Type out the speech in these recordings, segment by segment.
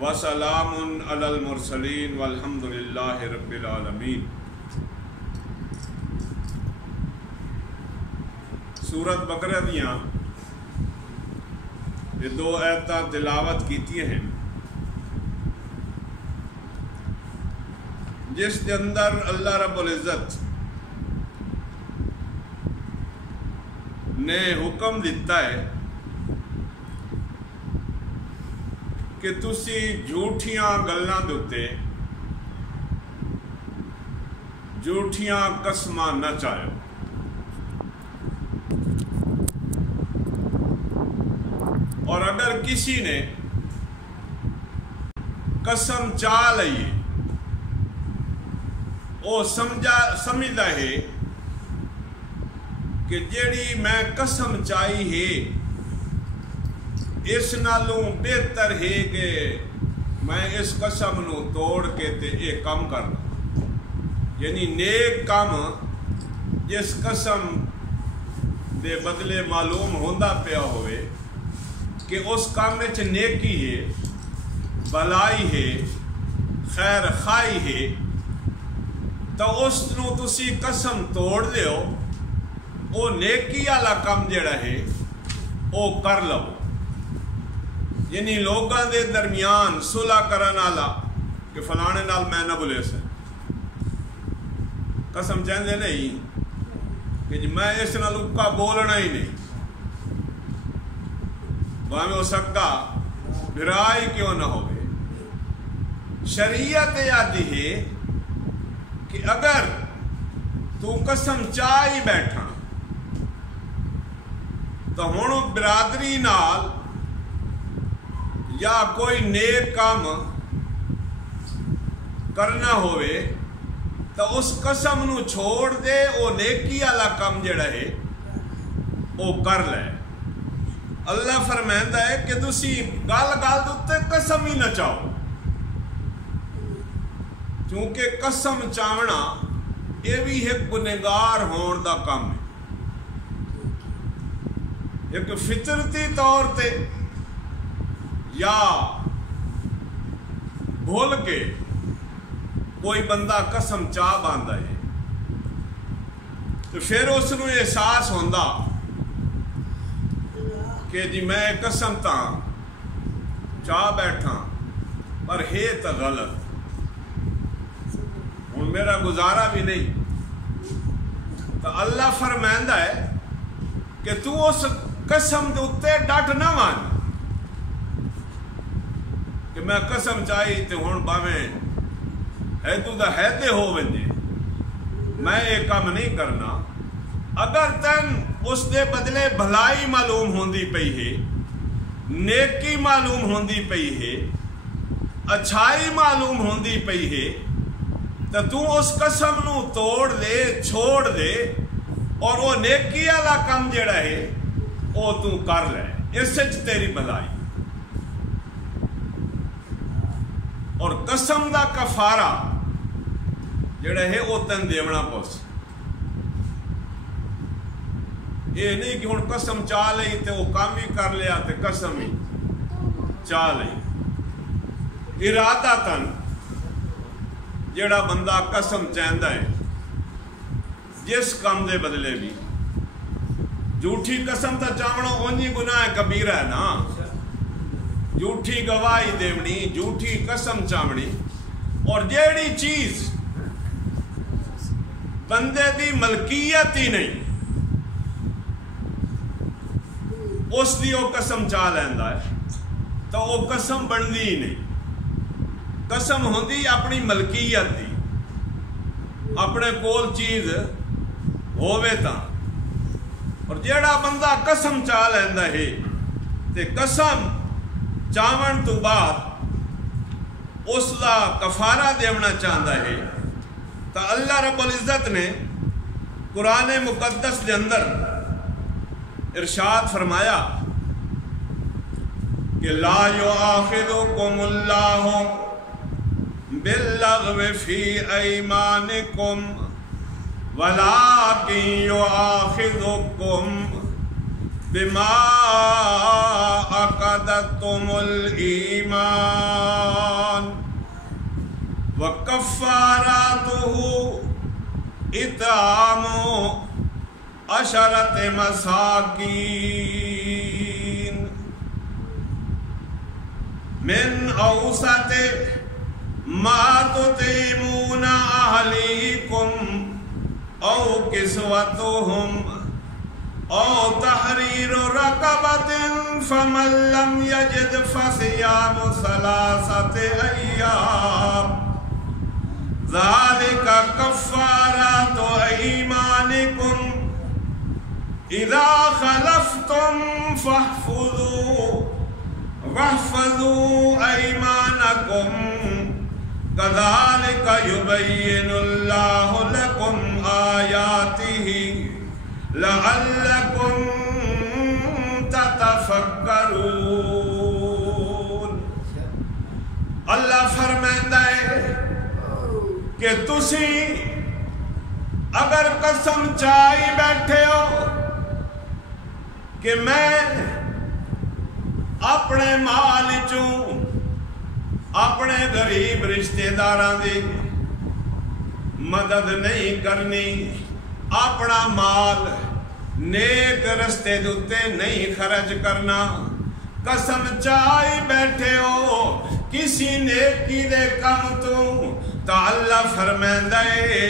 وسلام علی المرسلین والحمد للہ رب العالمین۔ سورت بقرہ دیاں یہ دو آیتاں تلاوت کیتی ہیں جس کے اندر اللہ رب العزت نے حکم دیتا ہے کہ تسی جھوٹیاں گلاں دے اُتے جھوٹیاں قسماں نہ چاہو۔ اور اگر کسی نے قسم چاہ لئی وہ سمجھدا ہے کہ جیڑی میں قسم چاہی ہے اس نالوں بہتر ہے کہ میں اس قسم نو توڑ کے تے یہ کام کرنا، یعنی نیک کام جس قسم دے بدلے معلوم ہوندا پیا ہوئے کہ اس کام میں نیکی ہے، بلائی ہے، خیر خائی ہے، تو اس نو تسی قسم توڑ دیو، وہ نیکی والا کام جڑا ہے وہ کر لو۔ یعنی لوگاں دے درمیان صلح کرن والا کہ فلانے نال میں نہ بولے سے قسم چاہندے نہیں کہ جی میں اس نال اکا بولنا ہی نہیں، باہم ہو سکتا برائی کیوں نہ ہوئے۔ شریعت یادی ہے کہ اگر تو قسم چاہی بیٹھا تو ہن برادری نال یا کوئی نیک کام کرنا ہوئے تو اس قسم نو چھوڑ دے، وہ نیکی والا کام جڑا ہے وہ کر لے۔ اللہ فرمائندا ہے کہ تسی گل دے قسم ہی نہ چاہو، کیونکہ قسم چاہنا یہ بھی ایک گنہگار ہون دا کام ہے۔ ایک فطرتی طور تے یا بھول کے کوئی بندہ قسم چاہ باندا ہے تو پھر اس نو احساس ہوندا کہ جی میں قسم تاں چاہ بیٹھا پر ہے تو غلط، ہن میرا گزارا بھی نہیں۔ تو اللہ فرمائندا ہے کہ تو اس قسم دے اُتے ڈٹ نہ مان کہ میں قسم چاہی تے ہن باویں ہے تو دا ہے تے ہو ونجے میں یہ کام نہیں کرنا۔ اگر تن اس دے بدلے بھلائی معلوم ہوندی پئی ہے، نیکی معلوم ہوندی پئی ہے، اچھائی معلوم ہوندی پئی ہے تو اس قسم نو توڑ دے، چھوڑ دے، اور وہ نیکی والا کام جڑا ہے وہ تو کر لے، اس وچ تیری بھلائی۔ اور قسم دا کفارہ جڑا ہے وہ تن دیونا پوس، یہ نہیں کہ ہن قسم چاہ لئی تے وہ کام ہی کر لیا تے قسم ہی چاہ لئی۔ ارادہ تن جڑا بندہ قسم چاہندا ہے جس کام دے بدلے بھی، جھوٹھی قسم تا چاہنا اونجی گناہ کبیرہ ہے نا، جھوٹھی گواہی دیونی، جھوٹھی قسم چاہنی، اور جیڑی چیز بندے دی ملکیت ہی نہیں اس دی وہ قسم چاہ لیندا ہے تو وہ قسم بندی ہی نہیں۔ قسم ہوندی اپنی ملکیت دی، اپنے کول چیز ہووے تاں، اور جیڑا بندہ قسم چاہ لیندا ہے تے قسم چاہن تو بعد اس دا کفارہ دیونا چاہتا ہے تو اللہ رب العزت نے قرآن مقدس کے اندر ارشاد فرمایا کہ لا یؤاخذکم اللہ باللغو فی ایمانکم ولکن یؤاخذکم بما عقدتم الایمان وَكَفَّارَاتُهُ اِطْعَامُ عَشَرَةِ مَسَاكِينَ مِنْ أَوْسَطِ مَا تُطْعِمُونَ أَهْلِيكُمْ أَوْ كِسْوَتُهُمْ أَوْ تَحْرِيرُ رَقَبَةٍ فَمَنْ لَمْ يَجِدْ فَصِيَامُ ثَلَاثَةِ أَيَّامٍ ذَلِكَ كَفَّارَاتُ أَيْمَانِكُمْ إِذَا خَلَفْتُمْ واحفظوا أيمانكم كذلك يبين الله لكم آياته لعلكم تتفکرون. اللہ فرمائندہ ہے کہ تسی اگر قسم چائی بیٹھے ہو کہ میں اپنے مال چوں اپنے غریب رشتے داران دی مدد نہیں کرنی، اپنا مال نیک رستے دوتے نہیں خرچ کرنا، قسم چائی بیٹھے ہو کسی نیکی دے کم تو اللہ فرمائندہ ہے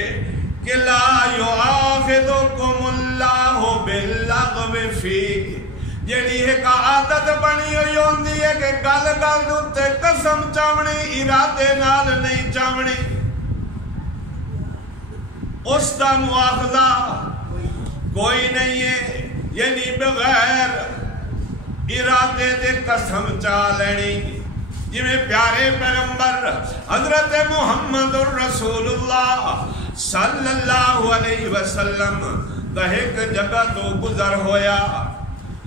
کہ لا یؤاخذکم اللہ باللغو فی، جیڑی ایک عادت بنی ہوئی ہوندی ہے کہ گل گل دوتے قسم چاونی ارادے نال نہیں چاونی، اس دا مواخذہ کوئی نہیں ہے، یعنی بغیر ارادے دے قسم چا لینی. جویں پیارے پیغمبر حضرت محمد الرسول اللہ صلی اللہ علیہ وسلم دا ایک جگہ تو گزر ہویا،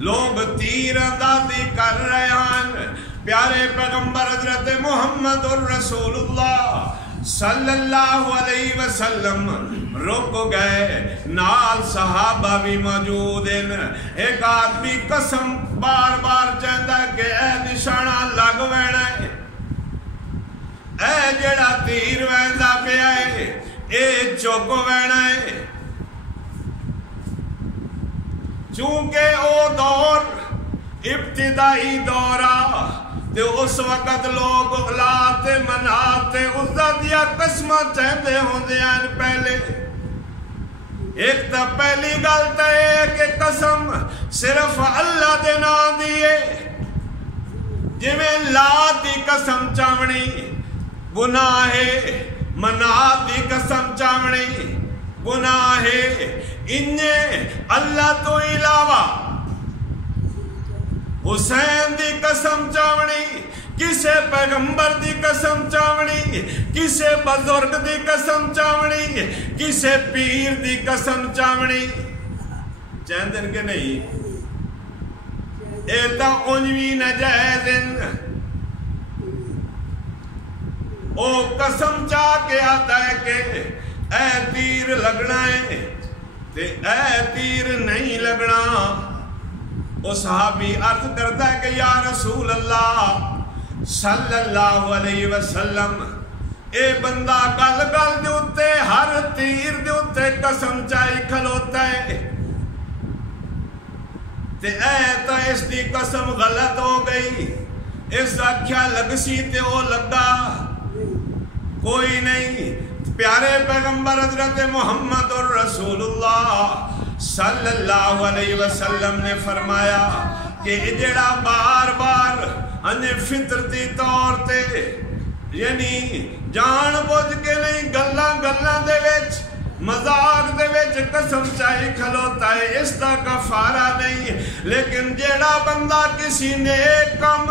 لوگ تیر اندازی کر رہے ہیں، پیارے پیغمبر حضرت محمد الرسول اللہ صلی اللہ علیہ وسلم رک گئے، نال صحابہ بھی موجود ہیں. ایک آدمی قسم بار بار چاہتا ہے کہ اے نشانہ لگ وینا ہے، اے جڑا تیر ویندا پیا ہے اے چک وینا ہے. چونکہ او دور ابتدائی دورہ تے اس وقت لوگ اغلاتے مناتے عزت یا قسمہ چاہتے ہوندے ہیں. پہلے ایک تا پہلی گلتا ہے کہ قسم صرف اللہ دے نام دیئے، جویں لات دی قسم چاونی گناہ ہے، منات دی قسم چاونی گناہ ہے، انہیں اللہ تو علاوہ حسین دی قسم چاونی، کسے پیغمبر دی قسم چاونی، کسے بزرگ دی قسم چاونی، کسے پیر دی قسم چاونی، چند دن کے نہیں ایتا انوی نجائزن. او قسم چاہ کے آتا ہے کہ اے تیر لگنا ہے تے اے تیر نہیں لگنا. وہ صحابی عرض کرتا ہے کہ یا رسول اللہ صلی اللہ علیہ وسلم اے بندہ گل گل دے اتے ہر تیر دے اتے قسم چائی کھلوتا ہے تے اے تا اس دی قسم غلط ہو گئی، اس آکھیا لگسی تے او لگا کوئی نہیں. پیارے پیغمبر حضرت محمد الرسول اللہ صلی اللہ علیہ وسلم نے فرمایا کہ جڑا بار بار انہیں فطرتی طور تے یعنی جان بوجھ کے نہیں گلاں دے وچ مذاق دے وچ قسم چاہی کھلوتا ہے، اس دا کفارہ نہیں. لیکن جیڑا بندہ کسی نیک کم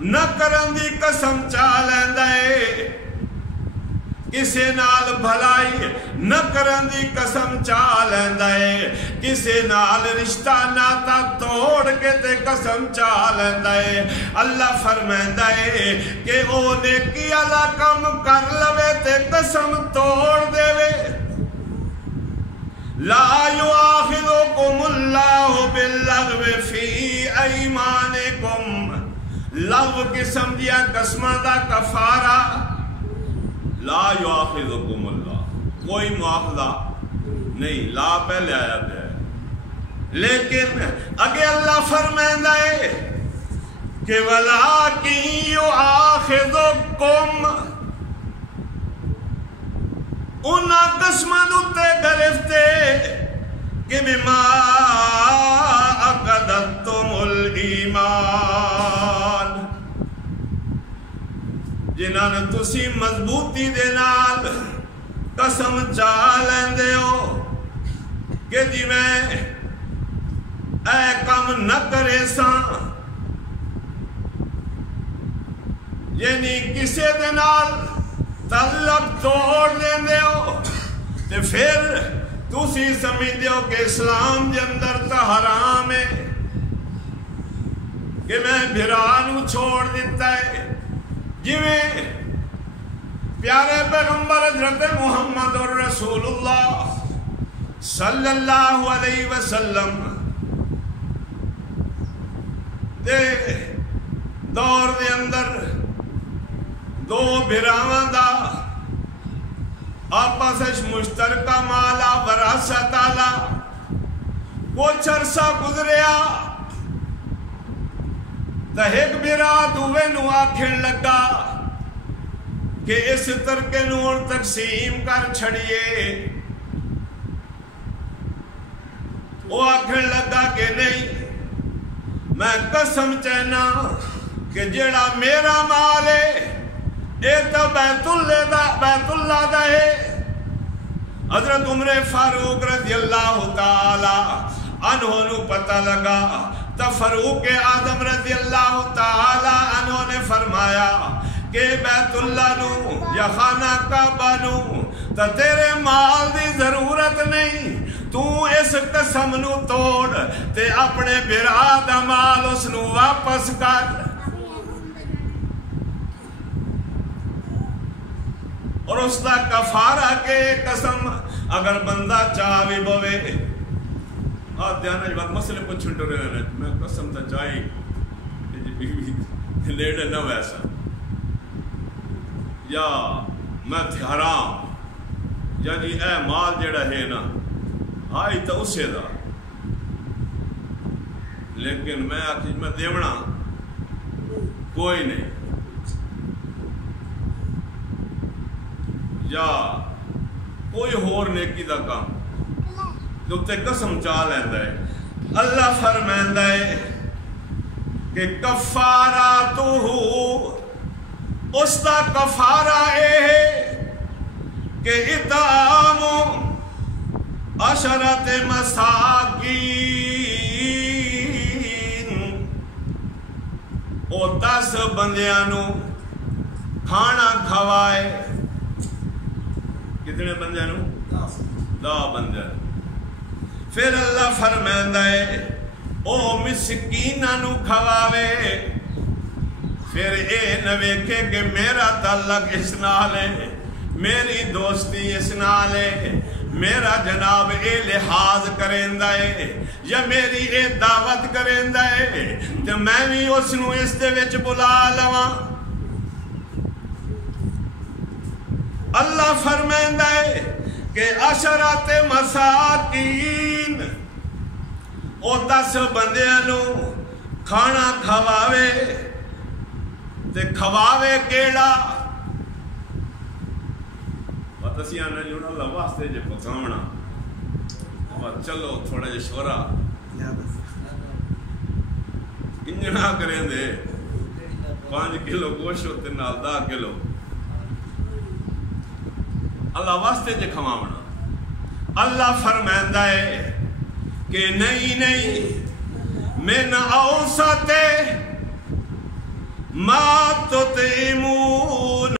نہ کرن دی قسم چاہ لیندا ہے، کسے نال بھلائی نہ کرن دی قسم چاہ لیندا ہے، کسے نال رشتہ ناتا توڑ کے تے قسم چاہ لیندا ہے، اللہ فرمائندا ہے کہ او نیکی والا کم کر لوے تے قسم توڑ دے وے. لا یؤاخذکم اللہ باللغو فی ایمانکم، لغو قسم دیا قسمہ دا کفارہ لا یؤاخذکم اللہ، کوئی مواخذہ نہیں، لا پہلے آیا ہے، لیکن اگے اللہ فرمائندا ہے کہ وَلَٰكِن یُؤَاخِذُکُم، انہاں قسماں اُتے گرفتے کہ بما عقدتم الایمان، جنہاں نے تسی مضبوطی دے نال قسم چاہ لیندے ہو کہ جی میں اے کم نہ کرے ساں، یعنی کسے دے نال تعلق توڑ دیندے ہو، تے پھر تسی سمجھ دیو کہ اسلام دے اندر تا حرام ہے کہ میں بھرانو چھوڑ دیتا ہے، جویں پیارے پیغمبر حضرت محمد رسول اللہ صلی اللہ علیہ وسلم دے دور دے اندر دو بھراواں دا آپس مشترکہ مالا وراثت آلا کچھ عرصہ گزریا، تا ایک بھرا دووے نو آکھن لگا کہ اس ترکے نور تقسیم کر چھڑیے، وہ آکھن لگا کہ نہیں، میں قسم چہنا کہ جیڑا میرا مال ہے اے تو بیت اللہ دا ہے۔ حضرت عمر فاروق رضی اللہ تعالی عنہ نو پتہ لگا، تو فاروق اعظم رضی اللہ تعالی عنہ نے فرمایا کہ بیت اللہ نو یا خانہ کعبہ نو تو تیرے مال دی ضرورت نہیں، تو اس قسم نو توڑ تے اپنے بھرا دا مال اس نو واپس کر، اور اس دا کفارہ کے قسم اگر بندہ چاہوی بوے دیانا جب مسئلے پوچھن ٹو رہے ہیں، میں قسم تا چاہی لیڑے نہ ویسا، یا میں تھی حرام، یا جی اے مال جڑا ہے نا آئی تا اسے دا، لیکن میں آخر میں دیونا کوئی نہیں، یا کوئی ہور نیکی دا کام جو تے قسم چاہ لیندہ ہے۔ اللہ فرمائندہ ہے کہ کفاراتو، اس دا کفارہ اے ہے کہ اطعام عشرت مساکین، او 10 بندیاں کھانا کھوائے، کتنے بندیاں 10 بندیاں، پھر اللہ فرمائندہ ہے او مسکیناں نو کھواوے، پھر اے نہ ویکھے کہ میرا تعلق اس نال ہے، میری دوستی اس نال ہے، میرا جناب اے لحاظ کریندہ ہے یا میری اے دعوت کریندہ ہے تو میں بھی اس نو اس دے وچ بلا لواں۔ اللہ فرمائندہ ہے کہ عشرات مساکین، او 10 بندیاں نو کھانا کھواوے، تے کھواوے کیڑا تسی آنا جوڑا اللہ واسطے جے پکاونا، چلو تھوڑا جے شورا انجنا کریں دے 5 کلو گوشت ہوتے نال 10 کلو اللہ واسطے جے کھواونا۔ اللہ فرمائندہ ہے کہ نہیں من اوسط ما تطعمون